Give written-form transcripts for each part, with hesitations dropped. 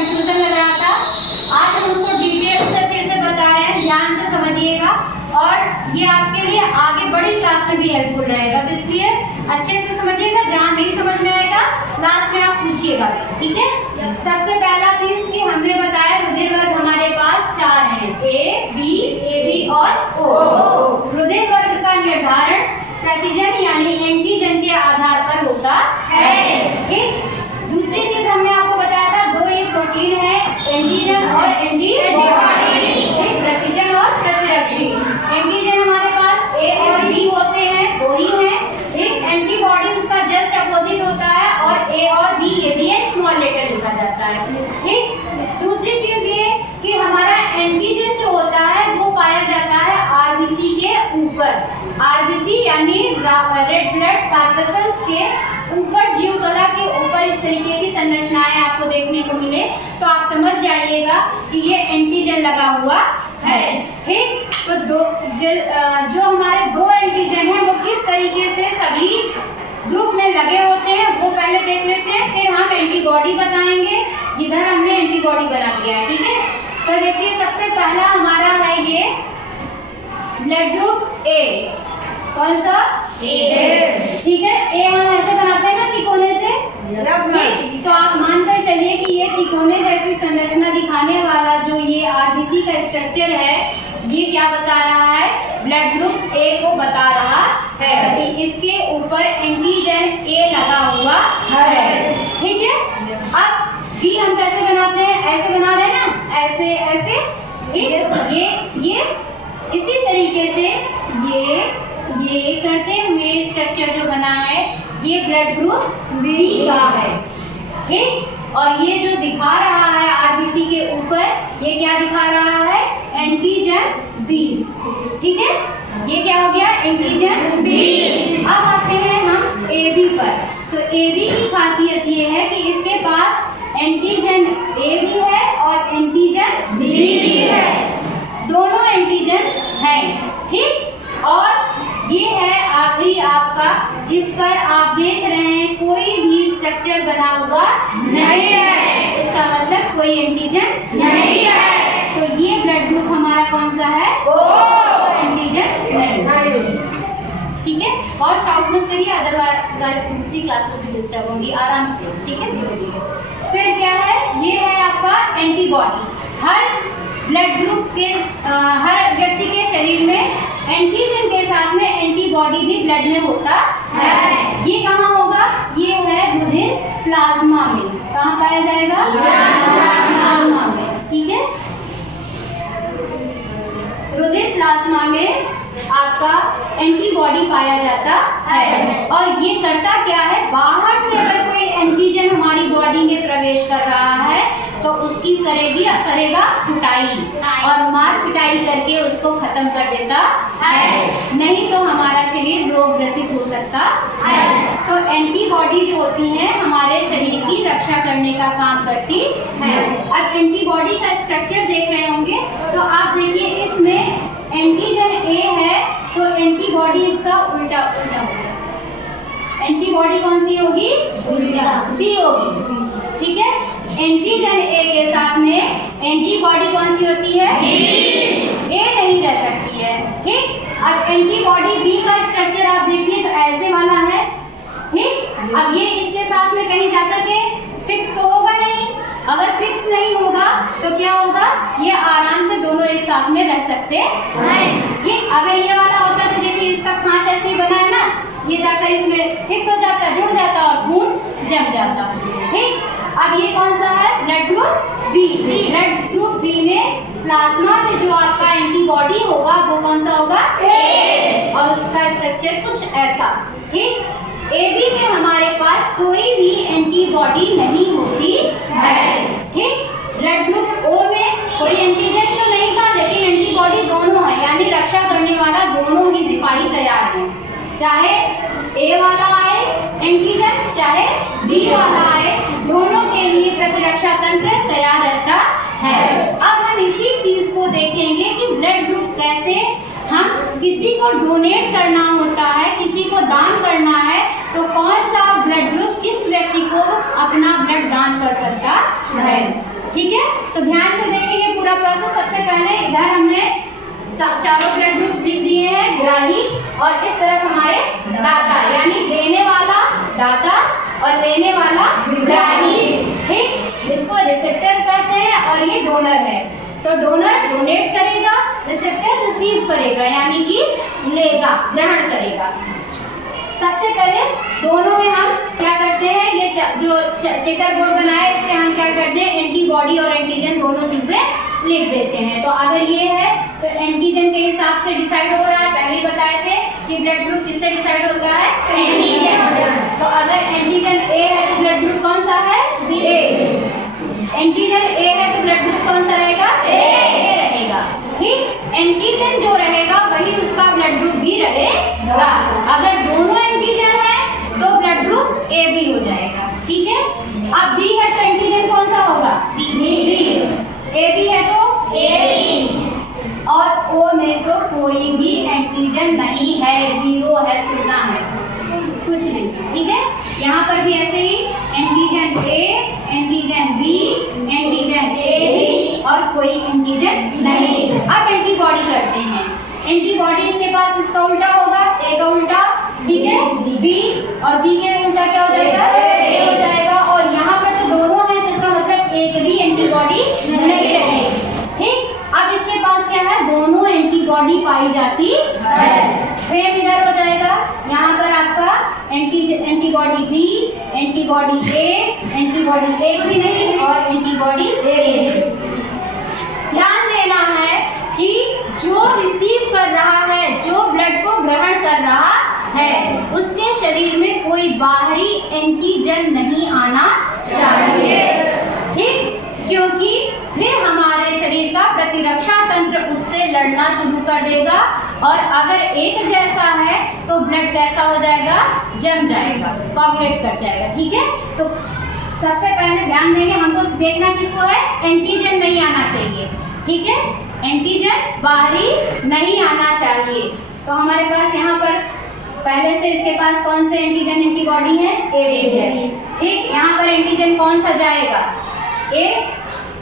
Confusion लग रहा था, आज हम उसको डिटेल से फिर से बता रहे हैं, ध्यान से समझिएगा और ये आपके लिए आगे बड़ी क्लास में भी हेल्पफुल रहेगा, तो इसलिए अच्छे से समझिएगा। जहाँ नहीं समझ में आएगा क्लास में आप पूछिएगा, ठीक है। सबसे पहला चीज कि हमने बताया रुधिर वर्ग हमारे पास 4 हैं, ए बी और ओ। रुधिर वर्ग का निर्धारण प्रतिजन यानी एंटीजन के आधार पर होता है, ठीक। दूसरी चीज हमने आपको बताया था, 2 ये प्रोटीन है, एंटीजन और एंटीबॉडी, प्रतिजन और प्रतिरक्षी। एंटीजन हमारे पास ए और बी होते हैं, 2 ही हैं, एक एंटीबॉडी उसका जस्ट अपोजिट होता है और ए और बी ये भी एक स्मॉल लेटर लिखा जाता है, ठीक। दूसरी चीज ये कि हमारा एंटीजन जो होता है वो पाया जाता है आरबीसी के ऊपर, आरबीसी यानी रेड ब्लड कॉर्पस्कल्स के ऊपर, जीवकला के ऊपर इस तरीके की संरचनाएं आपको देखने को मिले तो आप समझ जाइएगा कि ये एंटीजन लगा हुआ है, ठीक। तो जो हमारे 2 एंटीजन हैं वो किस तरीके से सभी ग्रुप में लगे होते हैं वो पहले देख लेते हैं, फिर हम एंटीबॉडी बताएंगे। इधर हमने एंटीबॉडी बना दिया है, ठीक है। तो देखिए सबसे पहला हमारा है ये ब्लड ग्रुप ए, कौन सा ए, ठीक है। ए हम ऐसे बनाते हैं ना तिकोने से, ठीक। तो आप मानकर चलिए कि ये तिकोने जैसी संरचना दिखाने वाला जो ये आरबीसी का स्ट्रक्चर है ये क्या बता रहा है, ब्लड ग्रुप ए को बता रहा है कि इसके ऊपर एंटीजन ए लगा हुआ है, ठीक है। अब बी हम कैसे बनाते हैं, ऐसे बना रहे हैं ना, ऐसे ऐसे, ठीक। ये इसी तरीके से ये करते हुए स्ट्रक्चर जो बना है ये ब्लड ग्रुप बी का है, ठीक। और ये जो दिखा रहा है आरबीसी के ऊपर ये क्या दिखा रहा है, एंटीजन बी, ठीक है। ये क्या हो गया, एंटीजन बी। अब आते हैं हम एबी पर। तो एबी की खासियत ये है कि इसके पास एंटीजन ए भी है और एंटीजन बी भी है, दोनों एंटीजन हैं, ठीक। और ये है आखिरी आपका जिस पर आप देख रहे हैं कोई भी स्ट्रक्चर बना हुआ नहीं है, इसका मतलब कोई एंटीजन नहीं है। तो ये ब्लड ग्रुप हमारा कौन सा है, ओ, एंटीजन नहीं, ठीक है। और शाउट मत करिए अदरवाइज दूसरी क्लासेस भी डिस्टर्ब होंगी, आराम से, ठीक है। फिर क्या है, ये है आपका एंटीबॉडी। हर ब्लड ग्रुप के हर व्यक्ति के शरीर में एंटीजन के साथ में एंटीबॉडी भी ब्लड में होता है। ये कहाँ होगा, ये है रुधिर प्लाज्मा में, कहाँ पाया जाएगा, प्लाज्मा में, ठीक है। रुधिर प्लाज्मा में आपका एंटीबॉडी पाया जाता है। और ये करता क्या है, बाहर से अगर कोई एंटीजन हमारी बॉडी में प्रवेश कर रहा है तो उसकी करेगा पिटाई और मार पिटाई करके उसको खत्म कर देता है, नहीं तो हमारा शरीर रोगग्रसित हो सकता है। तो एंटीबॉडी जो होती हैं हमारे शरीर की रक्षा करने का काम करती है। अब एंटीबॉडी का स्ट्रक्चर देख रहे होंगे तो आप देखिए इसमें एंटीजन ए है तो एंटीबॉडी इसका उल्टा उल्टा होगा, एंटीबॉडी कौन सी होगी, बी होगी, ठीक है। एंटीजन ए के साथ में एंटीबॉडी कौन सी होती है, ए नहीं रह सकती है, ठीक। अब एंटीबॉडी बी का स्ट्रक्चर आप देखिए तो ऐसे वाला है, ठीक। अब ये इसके साथ में कहीं जाकर के फिक्स तो होगा नहीं, अगर फिक्स नहीं होगा तो क्या होगा, ये आराम से दोनों एक साथ में रह सकते हैं, ठीक। अगर ये वाला होता तो देखिए इसका खांच ऐसे ही बना है ना, ये जाकर इसमें फिक्स हो जाता, जुड़ जाता और खून जम जाता, ठीक। अब ये कौन सा है, blood group B. Blood group B में प्लाज्मा में जो आपका एंटीबॉडी होगा वो कौन सा होगा, ए, और उसका स्ट्रक्चर कुछ ऐसा, ठीक। एबी में हमारे पास कोई भी एंटीबॉडी नहीं होती है, ठीक। ब्लड ग्रुप ओ में कोई एंटीजन तो नहीं था लेकिन एंटीबॉडी दोनों है, यानी रक्षा करने वाला दोनों ही सिपाही तैयार हैं, चाहे ए वाला आए एंटीजन चाहे बी वाला आए, दोनों के लिए प्रतिरक्षा तंत्र तैयार रहता है। अब हम इसी चीज को देखेंगे कि ब्लड ग्रुप कैसे हम किसी को डोनेट करना होता है, किसी को दान करना है तो कौन सा ब्लड ग्रुप किस व्यक्ति को अपना ब्लड दान कर सकता है। ठीक है, तो ध्यान से देखेंगे पूरा प्रोसेस। सबसे पहले इधर हमने चारों ब्लड ग्रुप लिख दिए हैं, ग्राही, और इस तरफ हमारे दाता, यानी देने वाला दाता और लेने वाला ग्राही। ठीक, इसको रिसेप्टर कहते हैं और ये डोनर है। तो डोनर डोनेट करेगा, रिसेप्टर रिसीव करेगा, यानी कि लेगा, ग्रहण करेगा। सबसे पहले दोनों में हम क्या करते हैं, ये जो चेकर बोर्ड बनाया है इसमें हम क्या करते हैं, एंटीबॉडी और एंटीजन दोनों चीजें लिख देते हैं। तो अगर ये है तो एंटीजन के हिसाब से डिसाइड हो रहा है, पहले ही बताए थे कि ब्लड ग्रुप किससे डिसाइड होता है, एंटीजन। तो अगर एंटीजन ए है तो ब्लड ग्रुप कौन सा है, ए। एंटीजन ए है तो ब्लड ग्रुप कौन सा रहेगा, ए रहेगा। ठीक, एंटीजन जो रहेगा वही उसका ब्लड ग्रुप भी रहेगा। अगर दोनों एंटीजन है तो ब्लड ग्रुप ए बी हो जाएगा। ठीक है, अब बी है तो एंटीजन कौन सा होगा, बी। ए बी है तो ए बी, और ओ में तो कोई भी एंटीजन नहीं है, जीरो है, शून्य है, कुछ नहीं। ठीक है, यहाँ पर भी ऐसे ही antigen A, antigen B, antigen A B और कोई एंटीजन नहीं। अब एंटीबॉडी करते हैं। एंटीबॉडी इसके पास इसका उल्टा होगा, ए का उल्टा, ठीक है, बी, और बी के उल्टा क्या हो जाएगा, ए हो जाएगा। और यहाँ पर तो दोनों है तो इसका मतलब एक भी एंटीबॉडी नहीं रहेगी। ठीक, अब इसके पास क्या है, दोनों एंटीबॉडी पाई जाती है। सेम इधर हो जाएगा, यहाँ पर आपका एंटीबॉडी बी, एंटीबॉडी ए, एंटीबॉडी ए भी नहीं और एंटीबॉडी ए। ध्यान देना है कि जो रिसीव कर रहा है, जो ब्लड को ग्रहण कर रहा है, उसके शरीर में कोई बाहरी एंटीजन नहीं आना चाहिए। ठीक, क्योंकि फिर हमारे शरीर का प्रतिरक्षा तंत्र उससे लड़ना शुरू कर देगा, और अगर एक जैसा है तो ब्लड कैसा हो जाएगा, जम जाएगा, कोagulate कर जाएगा। ठीक है, तो सबसे पहले ध्यान देंगे, हमको देखना किसको है, एंटीजन नहीं आना चाहिए। ठीक है, एंटीजन बाहरी नहीं आना चाहिए। तो हमारे पास यहाँ पर पहले से इसके पास कौन से एंटीजन एंटीबॉडी है, ए है। ठीक, यहाँ पर एंटीजन कौन सा जाएगा, ए,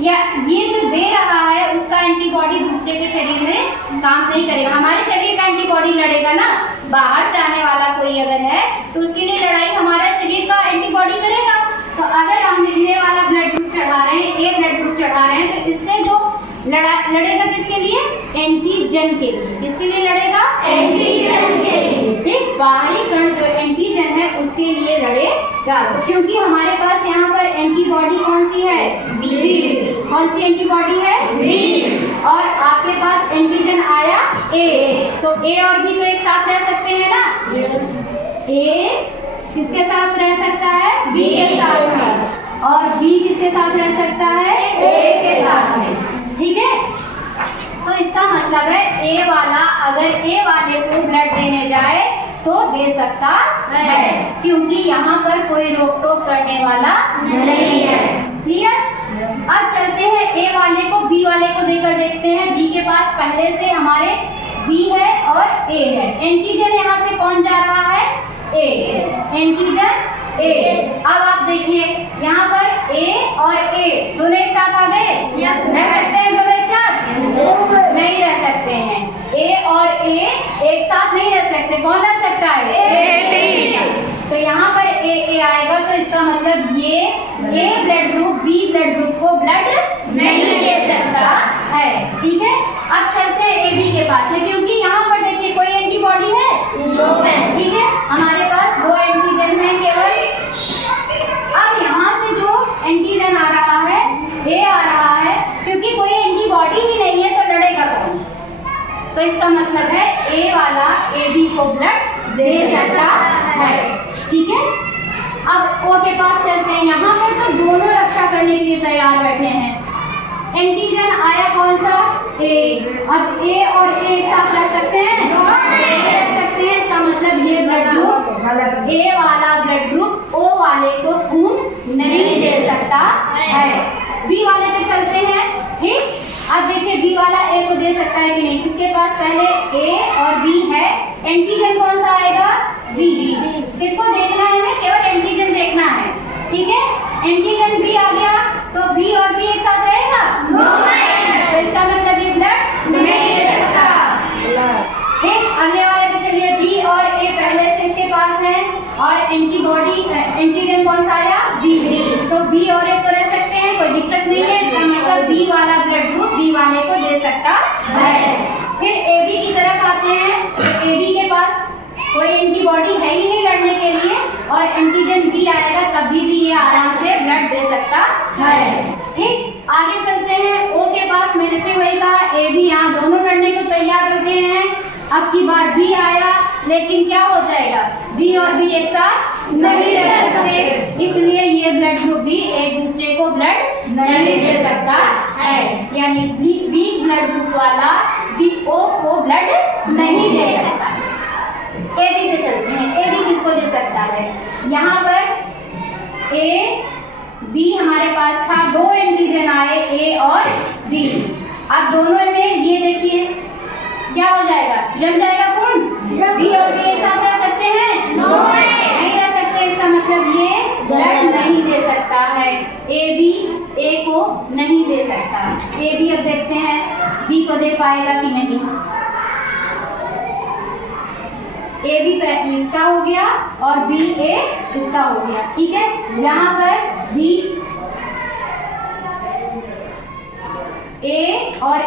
या ये जो दे रहा है उसका एंटीबॉडी दूसरे के शरीर में काम नहीं करेगा। हमारे शरीर का एंटीबॉडी लड़ेगा ना, बाहर से आने वाला कोई अगर है तो उसके लिए लड़ाई हमारा शरीर का एंटीबॉडी करेगा। तो अगर हम ये वाला ब्लड ग्रुप चढ़ा रहे हैं, ए ब्लड ग्रुप चढ़ा रहे हैं, तो इससे जो लड़ेगा किसके लिए, एंटीजन के लिए। किसके लिए लड़ेगा, एंटीजन के लिए। ठीक, बाहरी कण जो एंटीजन है उसके लिए लड़ेगा। तो क्योंकि हमारे पास यहाँ पर एंटीबॉडी कौन सी है, बी। कौन सी एंटीबॉडी है, बी, और आपके पास एंटीजन आया ए, तो ए और बी तो एक साथ रह सकते हैं ना। ए किसके साथ रह सकता है, बी के साथ, और बी किसके साथ रह सकता है, ए के साथ में। ठीक है, तो इसका मतलब है ए वाला अगर ए वाले को ब्लड देने जाए तो दे सकता है, क्योंकि यहाँ पर कोई रोक टोक करने वाला नहीं है। क्लियर, अब चलते हैं ए वाले को बी वाले को देकर देखते हैं। बी के पास पहले से हमारे बी है और ए है। एंटीजन यहाँ से कौन जा रहा है, ए, एंटीजन ए। अब आप देखिए यहाँ पर ए और ए दोनों एक साथ आ गए, रह सकते हैं दोनों एक साथ, नहीं रह सकते हैं। ए और ए एक साथ नहीं रह सकते, कौन रह सकता है, ए। तो यहाँ पर ए आएगा, तो इसका मतलब ये A blood group B blood group को ब्लड नहीं दे सकता है। ठीक है, अब चलते हैं ए बी के पास में, क्योंकि यहाँ पर देखिए कोई एंटीबॉडी है, ठीक है, हमारे पास दो एंटीजन है केवल। अब यहाँ से जो एंटीजन आ रहा है, ए आ रहा है, क्योंकि कोई एंटीबॉडी ही नहीं है तो लड़ेगा कौन। तो इसका मतलब है ए वाला ए बी को ब्लड दे सकता है। ठीक है, अब ओ के पास चलते हैं। यहाँ पर तो दोनों रक्षा करने के लिए तैयार बैठे हैं। एंटीजन आया कौन सा, ए। अब ए और ए एक साथ रह सकते हैं, रह सकते हैं। इसका मतलब ये ब्लड ग्रुप ए वाला ब्लड ग्रुप ओ वाले को खून नहीं दे सकता है। बी वाले पे चलते हैं। ठीक, अब देखिए बी वाला ए को दे सकता है कि नहीं। किसके पास पहले ए और बी है, एंटीजन कौन सा आएगा, बी। किसको देखना है, केवल एंटीजन देखना है। ठीक है, एंटीजन बी आ गया तो बी और बी एक साथ सकता है। फिर AB की तरफ आते हैं, तो AB के पास कोई एंटीबॉडी है ही नहीं लड़ने के लिए और एंटीजन B आएगा तभी भी ये आराम से ब्लड दे सकता है। ठीक, आगे चलते हैं। O के पास मैंने फिर वही कहा, AB यहाँ दोनों लड़ने को तैयार बैठे हैं। अब की बार B आया, लेकिन क्या हो जाएगा, B और B एक साथ नहीं रह सकते, इसलिए ये ब्लड ग्रुप भी एक दूसरे को ब्लड नहीं दे सकता है। यानी B ब्लड ग्रुप वाला O को ब्लड नहीं दे सकता। AB पे चलते हैं। AB किसको दे सकता है? यहाँ पर A B हमारे पास था, दो एंटीजन आए A और B। अब दोनों में ये देखिए क्या हो जाएगा, जम जाएगा खून। B और B एक साथ रह सकते हैं? नहीं रह सकते, इसका मतलब ये ब्लड नहीं दे सकता है। AB A को नहीं दे सकता। AB अब देखते हैं B को दे पाएगा कि नहीं। AB इसका हो गया और BA इसका हो गया। ठीक है, यहाँ पर B A और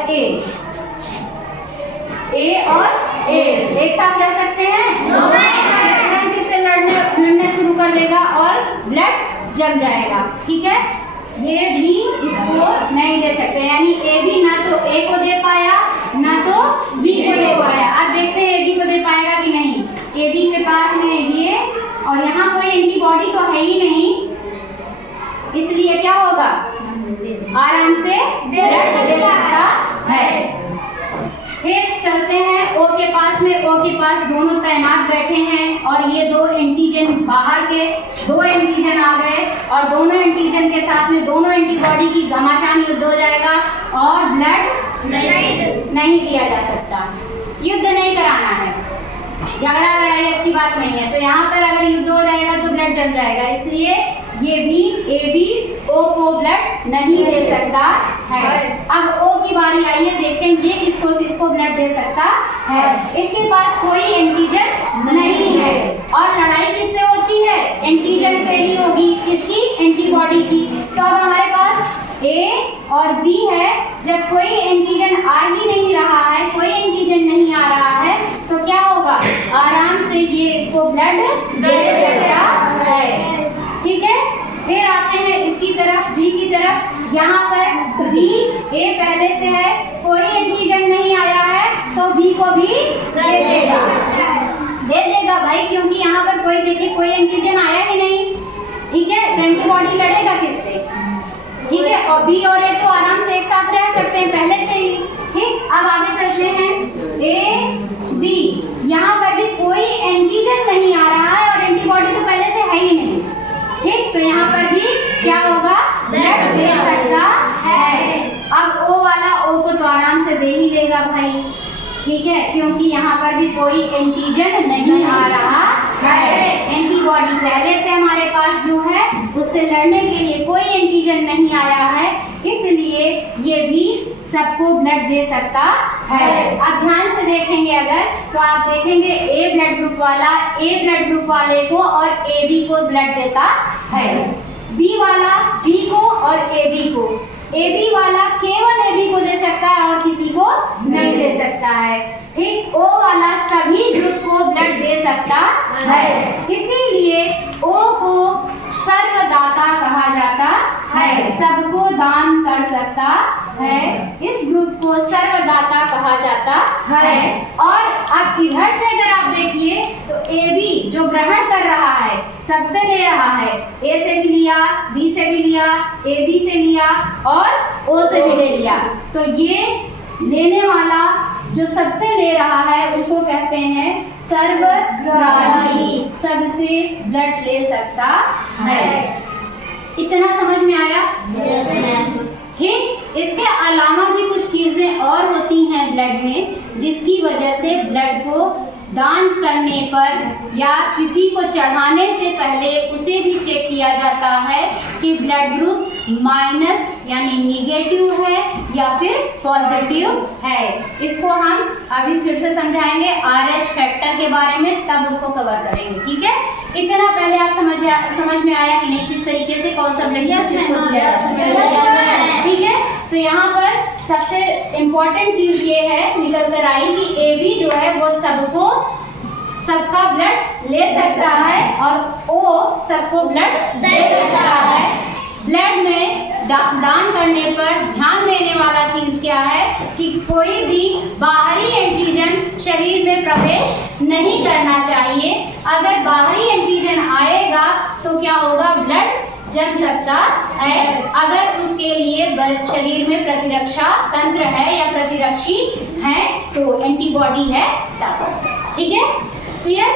A एक साथ रह सकते हैं? तुरंत इससे लड़ने शुरू कर देगा और ब्लड जम जाएगा। ठीक है, ये भी इसको नहीं दे सकते, यानी AB ना तो A को दे पाया ना तो B को दे पाया। अब देखते हैं AB को दे पाएगा कि नहीं। AB के पास में ये और यहाँ कोई एंटीबॉडी तो है ही नहीं, इसलिए क्या होगा, आराम से ब्लड दे सकता है। फिर चलते हैं O के पास में। O के पास दोनों तैनात बैठे हैं और ये दो एंटीजन बाहर के दो एंटीजन आ गए और दोनों एंटीजन के साथ में दोनों एंटीबॉडी की घमासान युद्ध हो जाएगा और ब्लड नहीं दिया जा सकता। युद्ध नहीं कराना है, झगड़ा लड़ाई अच्छी बात नहीं है। तो यहाँ पर अगर युद्ध हो जाएगा तो ब्लड जम जाएगा, इसलिए ये भी AB O को ब्लड नहीं दे सकता है। अब O की बारी आई है, देखते हैं ये किसको ब्लड दे सकता है। इसके पास कोई एंटीजन नहीं है और लड़ाई किससे होती है, एंटीजन से ही होगी, किसकी, एंटीबॉडी की। तो अब हमारे पास A और B है, जब कोई एंटीजन आ ही नहीं रहा है, कोई एंटीजन नहीं आ रहा है, तो क्या होगा, आराम से ये इसको ब्लड दे सकता है। ठीक है, फिर आते हैं इसकी तरफ, B की तरफ। यहाँ पर B A पहले से है, कोई एंटीजन नहीं आया है, तो B को भी दे देगा भाई, क्योंकि यहाँ पर कोई देखिए कोई एंटीजन आया ही नहीं। ठीक है, एंटीबॉडी लड़ेगा किससे। ठीक है, और B और A तो आराम से एक साथ रह सकते हैं पहले से ही। ठीक, अब आगे चलते हैं A B। यहाँ पर भी कोई एंटीजन नहीं आ रहा है और एंटीबॉडी तो पहले से है ही नहीं। ठीक, तो यहाँ पर भी क्या होगा, ब्लड दे सकता है। अब O वाला O को तो आराम से दे ही देगा भाई। ठीक है, क्योंकि यहाँ पर भी कोई एंटीजन नहीं आ रहा है, एंटीबॉडी पहले से हमारे पास जो है उससे लड़ने के लिए कोई एंटीजन नहीं आया है, इसलिए ये भी सबको ब्लड दे सकता है। अब ध्यान से देखेंगे अगर, तो आप देखेंगे A ब्लड ग्रुप वाला A ब्लड ग्रुप वाले को और AB को ब्लड देता है, B वाला B को और AB को, AB वाला केवल AB को दे सकता है और किसी को नहीं दे सकता है। ठीक, O वाला सभी ग्रुप को ब्लड दे सकता है, इसीलिए O को सर्वदाता कहा जाता है, सबको दान कर सकता है, इस ग्रुप को सर्वदाता कहा जाता है। और अब इधर से अगर आप देखिए तो AB जो ग्रहण कर रहा है सबसे ले रहा है, A से भी लिया, B से भी लिया, AB से लिया और O से भी ले लिया, तो ये लेने वाला जो सबसे ले रहा है उसको कहते हैं सर्वग्राही, सबसे ब्लड ले सकता है। इतना समझ में आया? ठीक, इसके अलावा भी कुछ चीजें और होती हैं ब्लड में, जिसकी वजह से ब्लड को दान करने पर या किसी को चढ़ाने से पहले उसे भी चेक किया जाता है कि ब्लड ग्रुप माइनस यानी निगेटिव है या फिर पॉजिटिव है। इसको हम अभी फिर से समझाएंगे RH फैक्टर के बारे में, तब उसको कवर करेंगे। ठीक है, इतना पहले आप समझ में आया कि नहीं, किस तरीके से कौन सा ब्लड किसको दिया जा सकता है। ठीक है, तो यहाँ पर सबसे इम्पोर्टेंट चीज ये है निकल कर आई कि AB जो है वो सबका ब्लड ले सकता है और O सबको ब्लड दे सकता है। ब्लड में दान करने पर ध्यान देने वाला चीज क्या है कि कोई भी बाहरी एंटीजन शरीर में प्रवेश नहीं करना चाहिए। अगर बाहरी एंटीजन आएगा तो क्या होगा, ब्लड जम सकता है। अगर उसके लिए शरीर में प्रतिरक्षा तंत्र है या प्रतिरक्षी है तो एंटीबॉडी है तब। ठीक है, क्लियर?